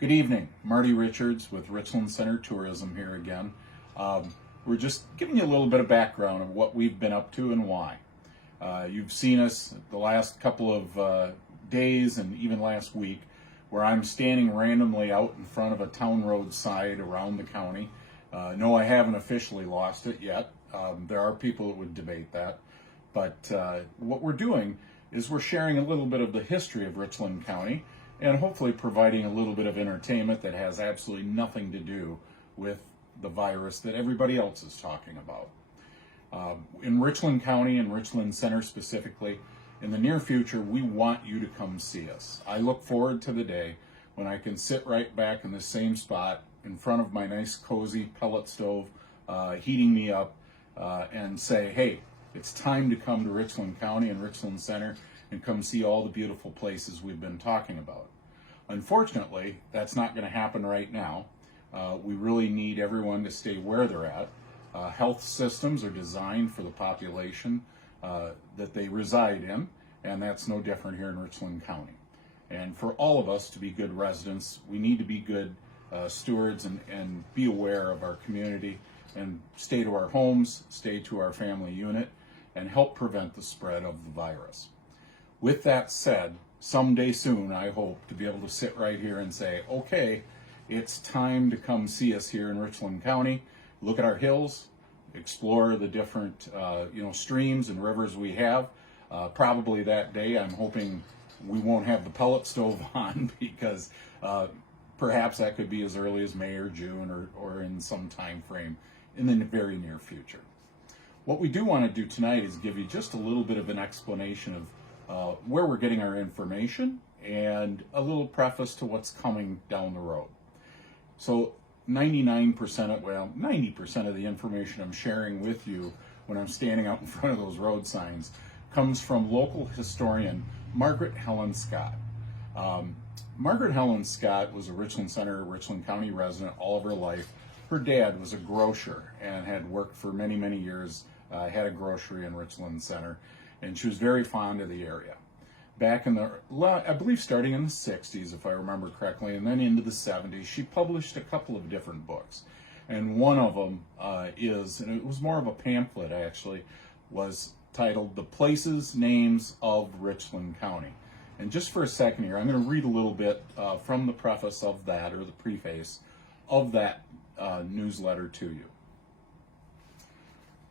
Good evening, Marty Richards with Richland Center Tourism here again. We're just giving you a little bit of background of what we've been up to and why. You've seen us the last couple of days and even last week where I'm standing randomly out in front of a town road side around the county. No, I haven't officially lost it yet. There are people that would debate that. But what we're doing is we're sharing a little bit of the history of Richland County and hopefully providing a little bit of entertainment that has absolutely nothing to do with the virus that everybody else is talking about. In Richland County and Richland Center specifically, in the near future, we want you to come see us. I look forward to the day when I can sit right back in the same spot in front of my nice cozy pellet stove, heating me up, and say, hey, it's time to come to Richland County and Richland Center and come see all the beautiful places we've been talking about. Unfortunately, that's not going to happen right now. We really need everyone to stay where they're at. Health systems are designed for the population that they reside in, and that's no different here in Richland County. And for all of us to be good residents, we need to be good stewards and be aware of our community and stay to our homes, stay to our family unit, and help prevent the spread of the virus. With that said, someday soon, I hope to be able to sit right here and say, okay, it's time to come see us here in Richland County, look at our hills, explore the different streams and rivers we have. Probably that day, I'm hoping we won't have the pellet stove on because perhaps that could be as early as May or June or in some time frame in the very near future. What we do want to do tonight is give you just a little bit of an explanation of where we're getting our information and a little preface to what's coming down the road. So 90% of the information I'm sharing with you when I'm standing out in front of those road signs comes from local historian Margaret Helen Scott. Margaret Helen Scott was a Richland Center, Richland County resident all of her life. Her dad was a grocer and had worked for many, many years, had a grocery in Richland Center, and she was very fond of the area. Back in the, I believe starting in the 60s, if I remember correctly, and then into the 70s, she published a couple of different books. And one of them and it was more of a pamphlet actually, was titled The Places, Names of Richland County. And just for a second here, I'm going to read a little bit from the preface of that, or the preface of that newsletter to you.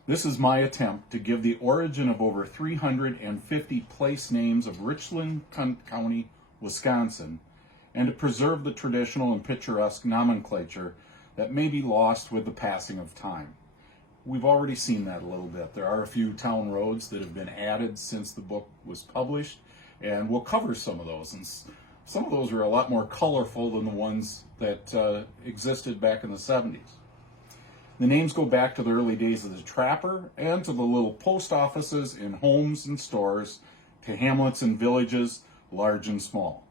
This is my attempt to give the origin of over 350 place names of Richland County, Wisconsin, and to preserve the traditional and picturesque nomenclature that may be lost with the passing of time. We've already seen that a little bit. There are a few town roads that have been added since the book was published, and we'll cover some of those. And some of those are a lot more colorful than the ones that existed back in the 70s. The names go back to the early days of the trapper and to the little post offices in homes and stores, to hamlets and villages, large and small,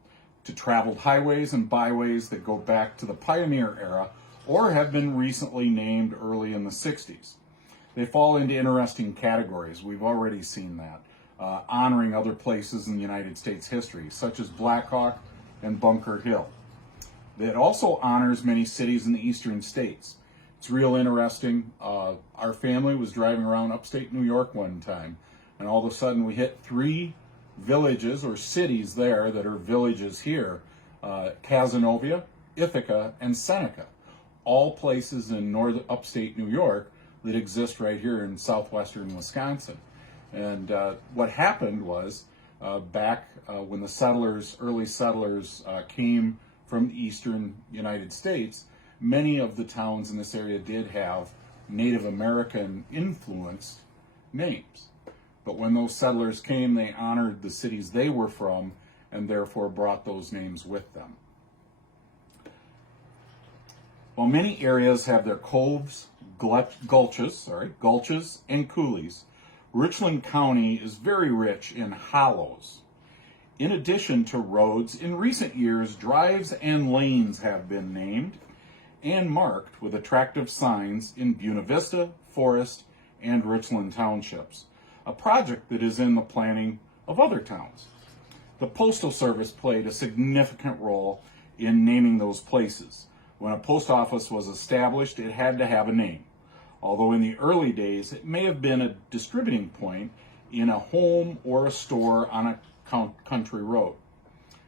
to traveled highways and byways that go back to the pioneer era or have been recently named early in the 60s. They fall into interesting categories. We've already seen that, honoring other places in the United States history, such as Black Hawk and Bunker Hill. It also honors many cities in the eastern states. It's real interesting. Our family was driving around upstate New York one time, and all of a sudden we hit 3 villages or cities there that are villages here, Cazenovia, Ithaca, and Seneca, all places in upstate New York that exist right here in southwestern Wisconsin. And what happened was back when the early settlers came from the eastern United States, many of the towns in this area did have Native American influenced names. But when those settlers came, they honored the cities they were from and therefore brought those names with them. While many areas have their coves, gulches, and coulees, Richland County is very rich in hollows. In addition to roads, in recent years, drives and lanes have been named and marked with attractive signs in Buena Vista, Forest, and Richland Townships, a project that is in the planning of other towns. The Postal Service played a significant role in naming those places. When a post office was established, it had to have a name. Although in the early days, it may have been a distributing point in a home or a store on a country road.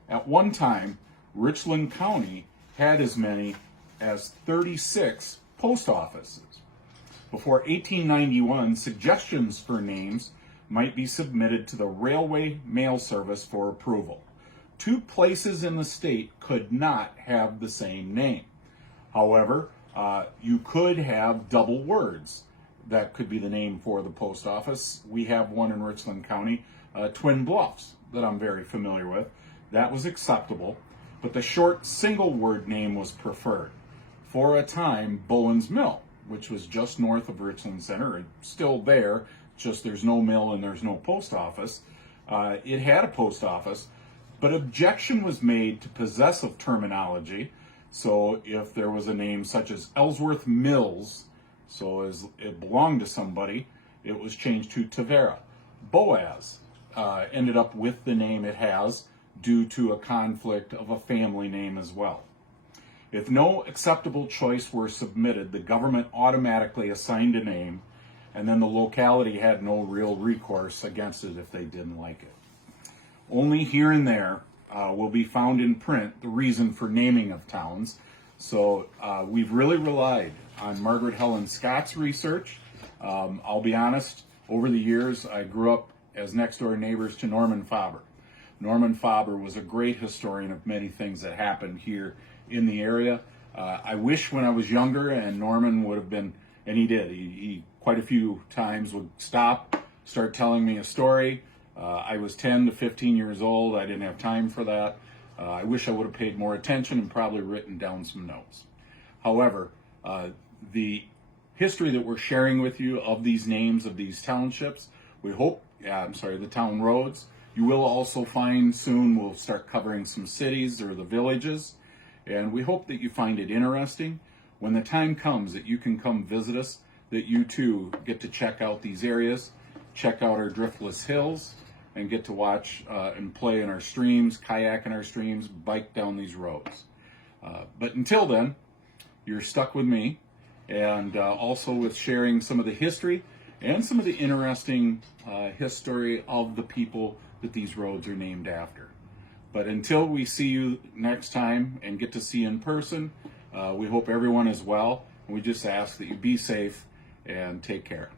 At one time, Richland County had as many as 36 post offices. Before 1891, suggestions for names might be submitted to the Railway Mail Service for approval. 2 places in the state could not have the same name. However, you could have double words. That could be the name for the post office. We have one in Richland County, Twin Bluffs, that I'm very familiar with. That was acceptable, but the short single word name was preferred. For a time, Bowen's Mill, which was just north of Richland Center, it's still there, just there's no mill and there's no post office. It had a post office, but objection was made to possessive terminology. So if there was a name such as Ellsworth Mills, so as it belonged to somebody, it was changed to Tavera. Boaz ended up with the name it has due to a conflict of a family name as well. If no acceptable choice were submitted, the government automatically assigned a name, and then the locality had no real recourse against it if they didn't like it. Only here and there will be found in print the reason for naming of towns. So we've really relied on Margaret Helen Scott's research. I'll be honest, over the years, I grew up as next door neighbors to Norman Faber. Norman Faber was a great historian of many things that happened here in the area. I wish when I was younger and Norman would have been, and he did, he quite a few times would stop, start telling me a story. I was 10 to 15 years old. I didn't have time for that. I wish I would have paid more attention and probably written down some notes. However, the history that we're sharing with you of these names of these townships, we hope, the town roads, you will also find soon we'll start covering some cities or the villages, and we hope that you find it interesting. When the time comes that you can come visit us, that you too get to check out these areas, check out our driftless hills, and get to watch and play in our streams, kayak in our streams, bike down these roads. But until then, you're stuck with me, and also with sharing some of the history and some of the interesting history of the people that these roads are named after. But until we see you next time and get to see you in person, we hope everyone is well. And we just ask that you be safe and take care.